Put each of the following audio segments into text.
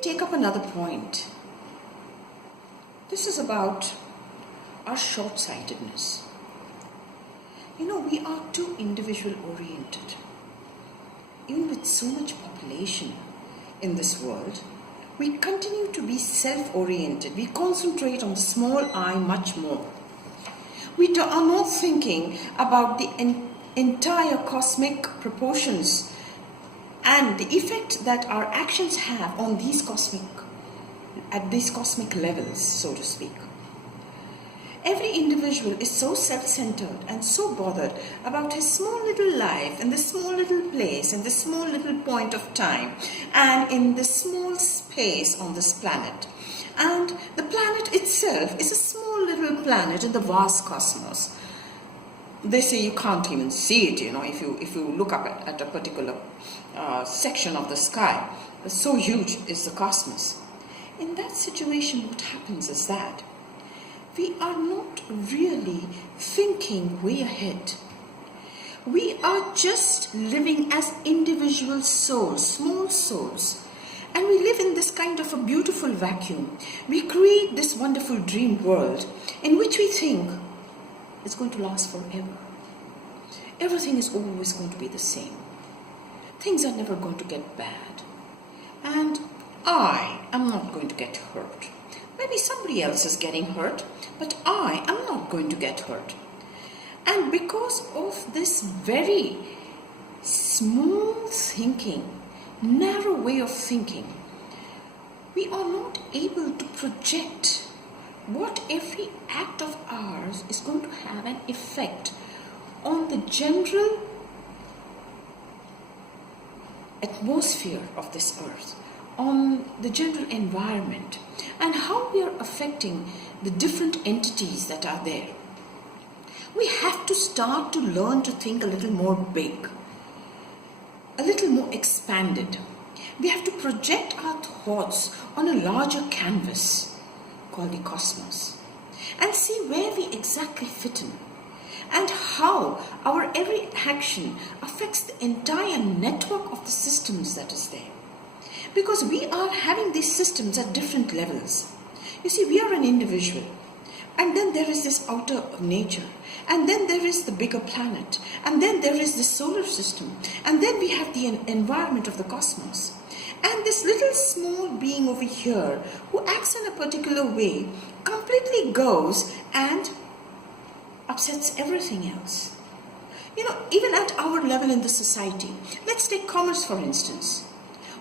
take up another point. This is about our short-sightedness. We are too individual oriented. Even with so much population in this world, we continue to be self-oriented. We concentrate on the small I much more. We are not thinking about the entire cosmic proportions and the effect that our actions have on at these cosmic levels, so to speak. Every individual is so self-centered and so bothered about his small little life and the small little place and the small little point of time and in the small space on this planet. And the planet itself is a small little planet in the vast cosmos. They say you can't even see it, if you look up at a particular section of the sky. So huge is the cosmos. In that situation, what happens is that we are not really thinking way ahead. We are just living as individual souls, small souls. And we live in this kind of a beautiful vacuum. We create this wonderful dream world in which we think it's going to last forever. Everything is always going to be the same. Things are never going to get bad. And I am not going to get hurt. Maybe somebody else is getting hurt, but I am not going to get hurt. And because of this very smooth thinking, narrow way of thinking, we are not able to project what every act of ours is going to have an effect on the general atmosphere of this earth, on the general environment, and how we are affecting the different entities that are there. We have to start to learn to think a little more big, a little more expanded. We have to project our thoughts on a larger canvas called the cosmos and see where we exactly fit in and how our every action affects the entire network of the systems that is there. Because we are having these systems at different levels. You see, we are an individual, and then there is this outer nature, and then there is the bigger planet, and then there is the solar system, and then we have the environment of the cosmos. And this little small being over here who acts in a particular way completely goes and upsets everything else. Even at our level in the society, let's take commerce for instance.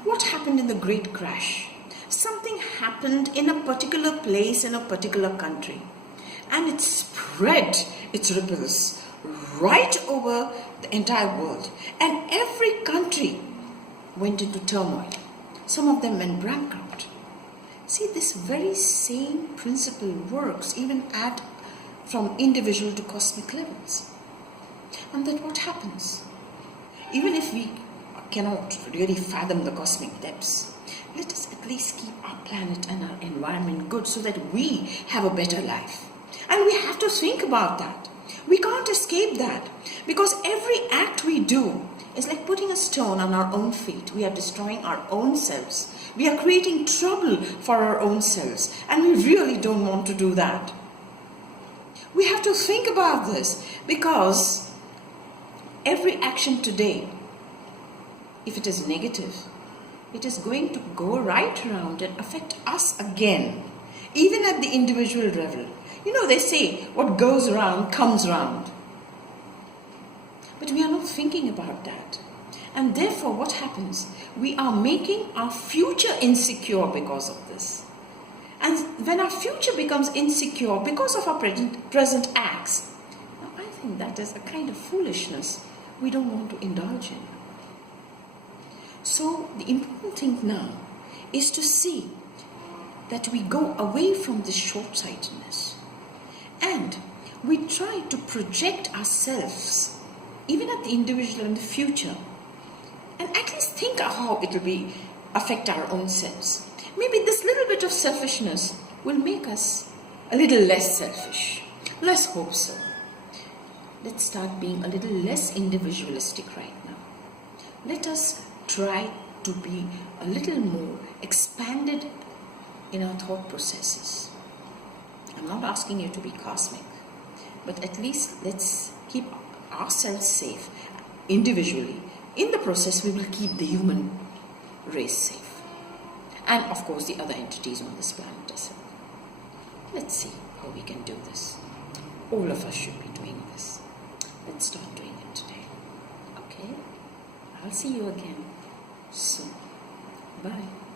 What happened in the Great Crash? Something happened in a particular place in a particular country, and it spread its ripples right over the entire world, and every country went into turmoil. Some of them went bankrupt. See, this very same principle works even from individual to cosmic levels. And then what happens? Even if we cannot really fathom the cosmic depths, let us at least keep our planet and our environment good so that we have a better life. And we have to think about that. We can't escape that, because every act we do is like putting a stone on our own feet. We are destroying our own selves. We are creating trouble for our own selves, and we really don't want to do that. We have to think about this, because every action today, if it is negative, it is going to go right around and affect us again, even at the individual level. They say what goes around comes around. But we are not thinking about that. And therefore, what happens? We are making our future insecure because of this. And when our future becomes insecure because of our present acts, now I think that is a kind of foolishness we don't want to indulge in. So the important thing now is to see that we go away from this short-sightedness and we try to project ourselves, even at the individual and the future, and at least think of how it will affect our own selves. Maybe this little bit of selfishness will make us a little less selfish. Let's hope so. Let's start being a little less individualistic right now. Let us try to be a little more expanded in our thought processes. I'm not asking you to be cosmic, but at least let's keep ourselves safe individually. In the process, we will keep the human race safe. And of course, the other entities on this planet as well. Let's see how we can do this. All of us should be doing this. Let's start doing it today. Okay? I'll see you again soon. Bye.